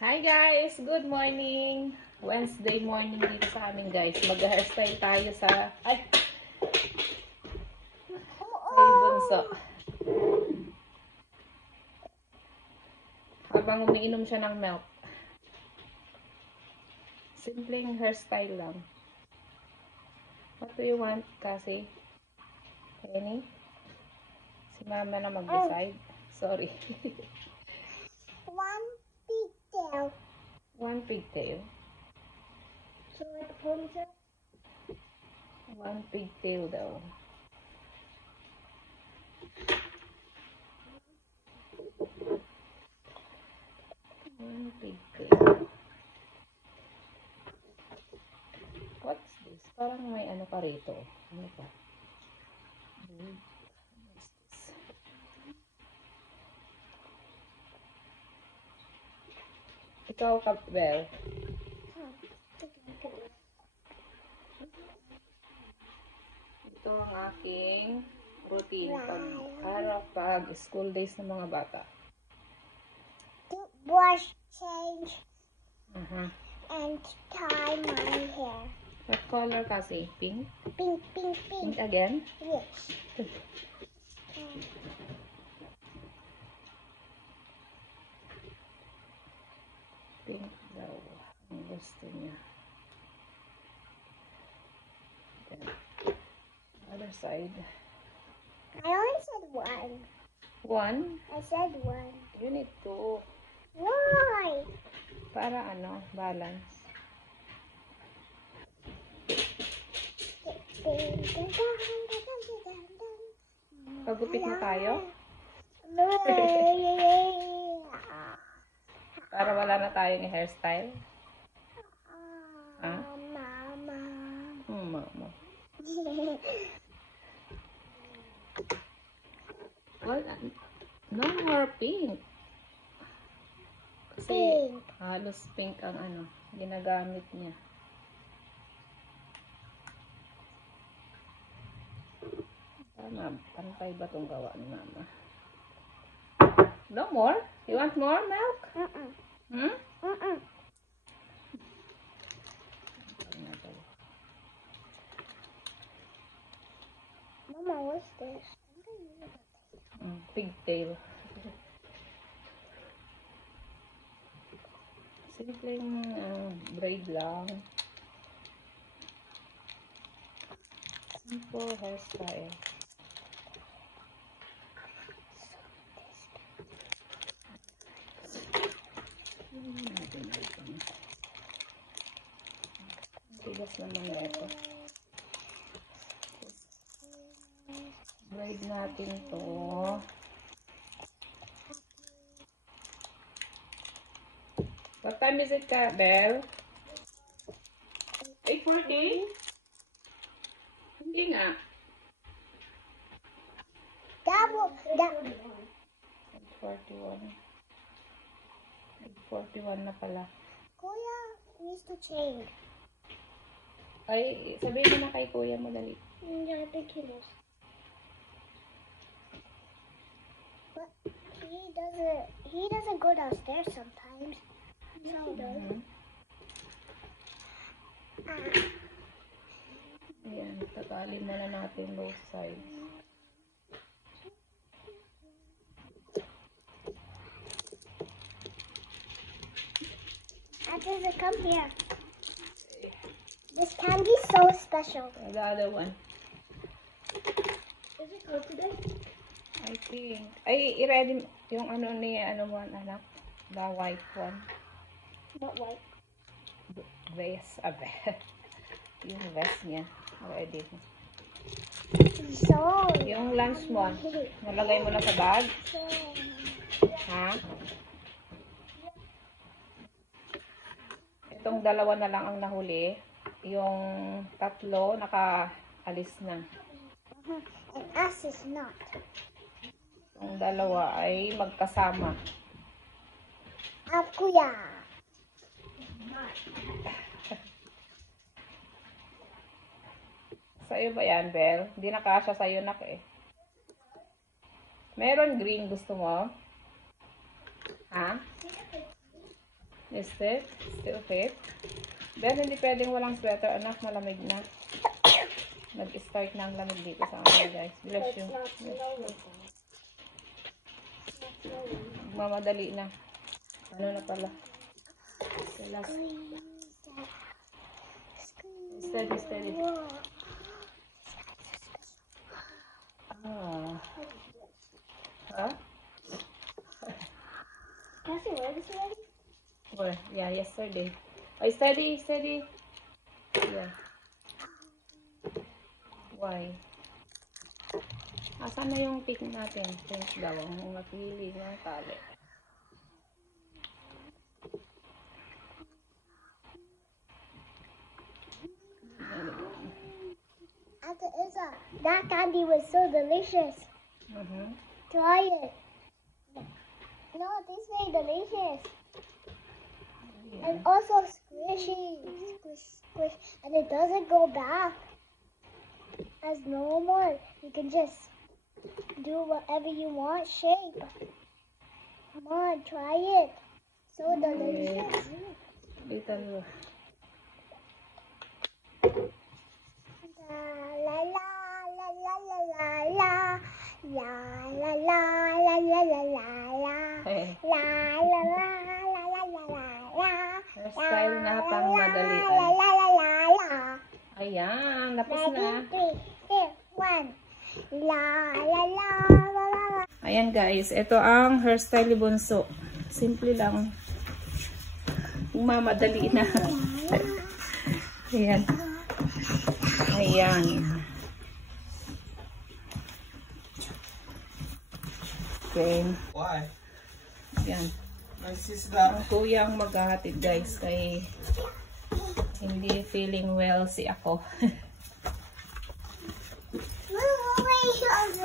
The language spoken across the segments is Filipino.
Hi guys! Good morning! Wednesday morning dito sa amin guys. Mag-hairstyle tayo sa... Ay! Ay, bunso. Habang umiinom siya ng milk. Simpleng hairstyle lang. What do you want, Cassie? Kenny? Si mama na mag-decide. Sorry. One pigtail. One pigtail. So like a ponytail? One pigtail daw. One pigtail. What's this? Parang may ano pa rito. Ano pa? What's this? Ikaw, Belle. Ito ang aking routine pag school days ng mga bata. Toothbrush, change, Uh-huh. and tie my hair. What color kasi? Pink? Pink, pink, pink. Pink again? Yes. Pink daw. Ang gusto niya. Then, other side. I only said one. One. I said one. You need two. Why? Para ano? Balance. Pagupit na tayo. Para wala na tayong hairstyle. Ah? Mama. Mama. Well, no more pink. Kasi Pink. halos pink ang ano, ginagamit niya. Tama, pantay ba itong gawa ni mama? No more? You want more milk? Mm-mm. Hmm? Mm-mm. Mama, what's this? Pigtail. Simpleng braid lang. Simple hairstyle. Tigas naman na ito. Braid natin to. What time is it, Belle? 8:40? Hindi nga. Double. 8:41. 8:41 na pala. Kuya needs to change. Ay, sabihin mo na kay kuya mo dali. Yeah, I think he knows. But he doesn't go downstairs sometimes. So he does. Ayan, tagalin muna natin both sides. After come here. This candy's so special. The other one. Is it good today? I think. Ay, i-ready yung ano ni, ano mo, anak? The white one. Not white. Vest. Yung vest niya. Ready. So. Yung lunch mo, nalagay mo na sa bag? Ha? Itong dalawa na lang ang nahuli. Yung tatlo, naka-alis na. And us is not. Yung dalawa ay magkasama. Kuya. Sa'yo ba yan, Belle? Hindi nakasya sa'yo, nak eh. Meron green, gusto mo? Ha? Is it? Still fit? Then, hindi pwedeng walang sweater, anak. Malamig na. Nag-start na ang lamig dito sa amin, guys. Bless you. Mamadali na. Ano na pala? Steady, steady. Ah. Huh? Can I see where this is? Where? Yeah, yesterday. Oh, steady, steady. Yeah. Why? Asan na yung pick natin? Thanks daw. Ang napili ng tali. Ate Isa, that candy was so delicious. Try it. No, this is very delicious. And also squishy. Squish. And it doesn't go back as normal. You can just do whatever you want shape. Come on, try it. So delicious. Little. La la la la la la la la la la la la la la la Hey. la la la la la la la. Hairstyle na pang madalian. La la la la la. Ayan, tapos na. 3, 2, 1. La la la la la la. Ayan guys, ito ang hairstyle ni Bunso. Simple lang. Mamadali na. Ayan. Ayan. Okay. Why? Ayan. My sister. Ang kuyang maghahatid guys kay hindi feeling well si ako.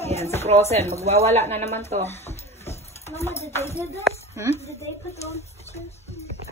Ayan, si Frozen. Magwawala na naman to. Mama, did they do this? Hmm? Did they put on pictures?